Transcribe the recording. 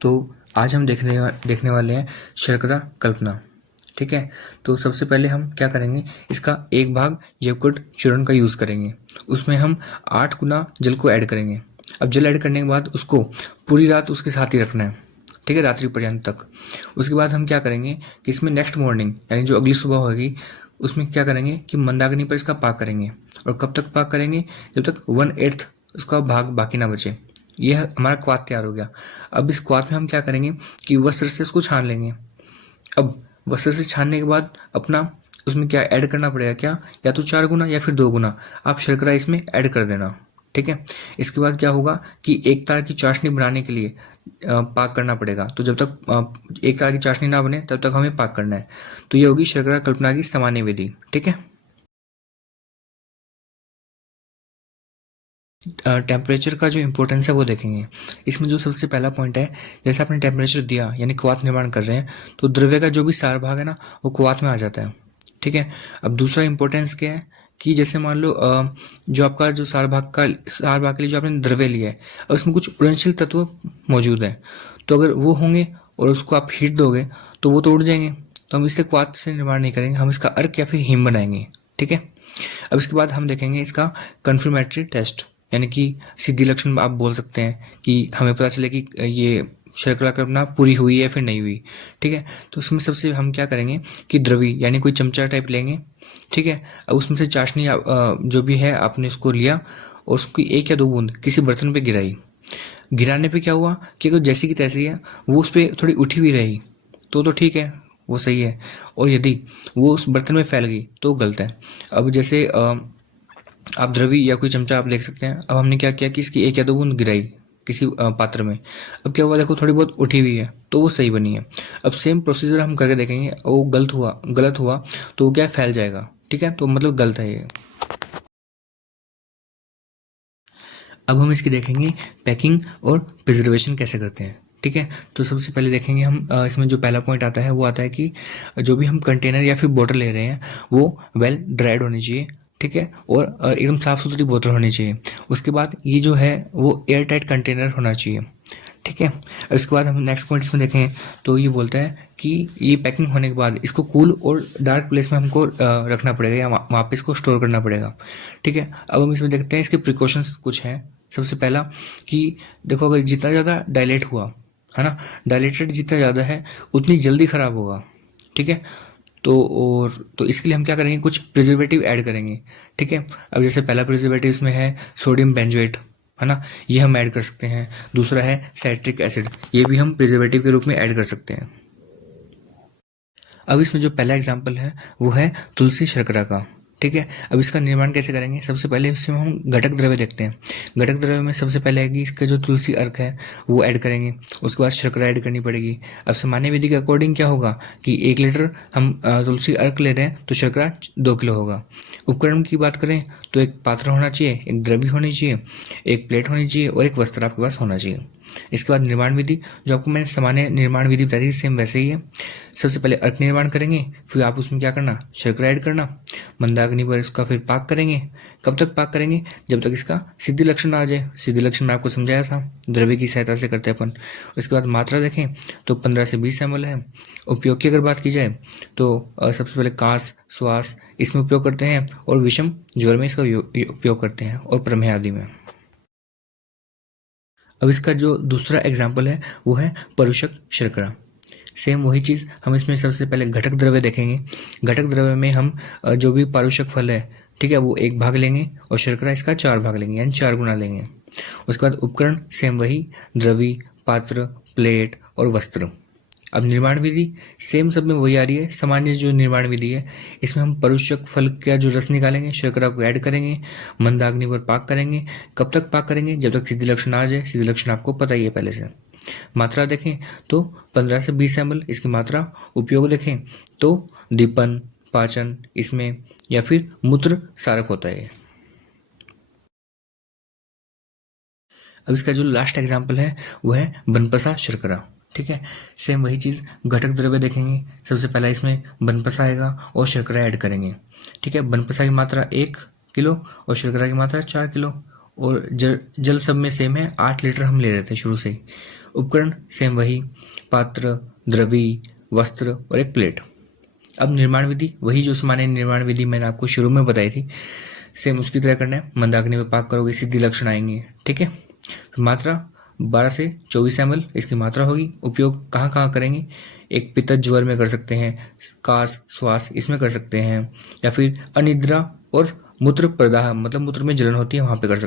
तो आज हम देखने वाले हैं शर्करा कल्पना। ठीक है, तो सबसे पहले हम क्या करेंगे, इसका एक भाग यकृत चूर्ण का यूज़ करेंगे। उसमें हम 8 गुना जल को ऐड करेंगे। अब जल ऐड करने के बाद उसको पूरी रात उसके साथ ही रखना है, ठीक है, रात्रि पर्यंत तक। उसके बाद हम क्या करेंगे कि इसमें नेक्स्ट मॉर्निंग यानी जो अगली सुबह होगी उसमें क्या करेंगे कि मंदाग्नि पर इसका पाक करेंगे। और कब तक पाक करेंगे, जब तक 1/8 उसका भाग बाकी ना बचे। यह हमारा क्वाथ तैयार हो गया। अब इस क्वाथ में हम क्या करेंगे कि वस्त्र से इसको छान लेंगे। अब वस्त्र से छानने के बाद अपना उसमें क्या ऐड करना पड़ेगा, क्या या तो 4 गुना या फिर 2 गुना आप शर्करा इसमें ऐड कर देना। ठीक है, इसके बाद क्या होगा कि एक तार की चाशनी बनाने के लिए पाक करना पड़ेगा। तो जब तक एक तार की चाशनी ना बने तब तक हमें पाक करना है। तो ये होगी शर्करा कल्पना की सामान्य विधि। ठीक है, टेम्परेचर का जो इम्पोर्टेंस है वो देखेंगे। इसमें जो सबसे पहला पॉइंट है, जैसे आपने टेम्परेचर दिया यानी क्वाथ निर्माण कर रहे हैं तो द्रव्य का जो भी सार भाग है ना वो क्वाथ में आ जाता है। ठीक है, अब दूसरा इम्पोर्टेंस क्या है कि जैसे मान लो जो आपका जो सार भाग के लिए जो आपने द्रव्य लिया है और उसमें कुछ उड़नशील तत्व मौजूद हैं, तो अगर वो होंगे और उसको आप हीट दोगे तो वो तो उड़ जाएंगे। तो हम इससे क्वाथ से निर्माण नहीं करेंगे, हम इसका अर्क या फिर हिम बनाएंगे। ठीक है, अब इसके बाद हम देखेंगे इसका कन्फर्मेटरी टेस्ट, यानी कि सिद्धि लक्षण आप बोल सकते हैं कि हमें पता चले कि ये शर्करा कल्पना पूरी हुई है या फिर नहीं हुई। ठीक है, तो उसमें सबसे हम क्या करेंगे कि द्रवी यानी कोई चमचा टाइप लेंगे। ठीक है, अब उसमें से चाशनी जो भी है आपने उसको लिया और उसकी 1 या 2 बूंद किसी बर्तन पे गिराई। गिराने पे क्या हुआ कि अगर जैसी की तैसी है वो उस पर थोड़ी उठी हुई रही तो ठीक है, वो सही है। और यदि वो उस बर्तन में फैल गई तो गलत है। अब जैसे आप द्रवी या कोई चमचा आप देख सकते हैं। अब हमने क्या किया कि इसकी 1 या 2 बूंद गिराई किसी पात्र में। अब क्या हुआ, देखो थोड़ी बहुत उठी हुई है तो वो सही बनी है। अब सेम प्रोसीजर हम करके देखेंगे, वो गलत हुआ तो वो क्या फैल जाएगा। ठीक है, तो मतलब गलत है ये। अब हम इसकी देखेंगे पैकिंग और प्रिजर्वेशन कैसे करते हैं। ठीक है, तो सबसे पहले देखेंगे हम इसमें जो पहला पॉइंट आता है वो आता है कि जो भी हम कंटेनर या फिर बोतल ले रहे हैं वो वेल ड्राइड होनी चाहिए। ठीक है, और एकदम साफ़ सुथरी बोतल होनी चाहिए। उसके बाद ये जो है वो एयर टाइट कंटेनर होना चाहिए। ठीक है, और इसके बाद हम नेक्स्ट पॉइंट इसमें देखें तो ये बोलता है कि ये पैकिंग होने के बाद इसको कूल और डार्क प्लेस में हमको रखना पड़ेगा या वहाँ पे इसको स्टोर करना पड़ेगा। ठीक है, अब हम इसमें देखते हैं इसके प्रिकॉशंस कुछ हैं। सबसे पहला कि देखो अगर जितना ज़्यादा डायलेट हुआ है ना, डायलेटेड जितना ज़्यादा है उतनी जल्दी ख़राब होगा। ठीक है, तो इसके लिए हम क्या करेंगे, कुछ प्रिजर्वेटिव ऐड करेंगे। ठीक है, अब जैसे पहला प्रिजर्वेटिव इसमें है सोडियम बेंजोएट, है ना, ये हम ऐड कर सकते हैं। दूसरा है साइट्रिक एसिड, ये भी हम प्रिजर्वेटिव के रूप में ऐड कर सकते हैं। अब इसमें जो पहला एग्जाम्पल है वो है तुलसी शर्करा का। ठीक है, अब इसका निर्माण कैसे करेंगे, सबसे पहले इसमें हम घटक द्रव्य देखते हैं। घटक द्रव्य में सबसे पहले है कि इसका जो तुलसी अर्क है वो ऐड करेंगे। उसके बाद शर्करा ऐड करनी पड़ेगी। अब सामान्य विधि के अकॉर्डिंग क्या होगा कि 1 लीटर हम तुलसी अर्क ले रहे हैं तो शर्करा 2 किलो होगा। उपकरण की बात करें तो एक पात्र होना चाहिए, एक द्रव्य होनी चाहिए, एक प्लेट होनी चाहिए और एक वस्त्र आपके पास होना चाहिए। इसके बाद निर्माण विधि, जो आपको मैंने सामान्य निर्माण विधि बताई थी सेम वैसे ही है। सबसे पहले अर्क निर्माण करेंगे, फिर आप उसमें क्या करना, शर्करा ऐड करना, मंदाग्नि पर इसका फिर पाक करेंगे। कब तक पाक करेंगे, जब तक इसका सिद्धि लक्षण आ जाए। सिद्धि लक्षण मैं आपको समझाया था, द्रव्य की सहायता से करते हैं अपन। उसके बाद मात्रा देखें तो 15 से 20 ml है। उपयोग की अगर बात की जाए तो सबसे पहले कास श्वास इसमें उपयोग करते हैं और विषम ज्वर में इसका उपयोग करते हैं और प्रमेह आदि में। अब इसका जो दूसरा एग्जाम्पल है वो है परुषक शर्करा। सेम वही चीज़ हम इसमें सबसे पहले घटक द्रव्य देखेंगे। घटक द्रव्य में हम जो भी पारुषक फल है, ठीक है, वो 1 भाग लेंगे और शर्करा इसका 4 भाग लेंगे यानी 4 गुना लेंगे। उसके बाद उपकरण सेम वही, द्रवी, पात्र, प्लेट और वस्त्र। अब निर्माण विधि सेम सब में वही आ रही है। सामान्य जो निर्माण विधि है इसमें हम परुषक फल का जो रस निकालेंगे, शर्करा को ऐड करेंगे, मंदाग्नि पर पाक करेंगे। कब तक पाक करेंगे, जब तक सिद्धि लक्षण आ जाए। सिद्धि लक्षण आपको पता ही है पहले से। मात्रा देखें तो 15 से 20 ml इसकी मात्रा। उपयोग देखें तो दीपन, पाचन इसमें या फिर मूत्र सारक होता है। अब इसका जो लास्ट एग्जाम्पल है वो है बनपसा शर्करा। ठीक है, सेम वही चीज़, घटक द्रव्य देखेंगे। सबसे पहला इसमें बनपसा आएगा और शर्करा ऐड करेंगे। ठीक है, बनपसा की मात्रा 1 किलो और शर्करा की मात्रा 4 किलो। और जल सब में सेम है, 8 लीटर हम ले रहे थे शुरू से ही। उपकरण सेम वही, पात्र, द्रवी, वस्त्र और एक प्लेट। अब निर्माण विधि वही जो सामान्य निर्माण विधि मैंने आपको शुरू में बताई थी, सेम उसकी तरह करना है। मंदाग्नि में पाक करोगे, सिद्धि लक्षण आएंगे, ठीक है। मात्रा 12 से 24 ml इसकी मात्रा होगी। उपयोग कहाँ कहाँ करेंगे? एक पित्त ज्वर में कर सकते हैं, कास श्वास इसमें कर सकते हैं, या फिर अनिद्रा और मूत्र प्रदाह मतलब मूत्र में जलन होती है वहाँ पे कर सकते हैं।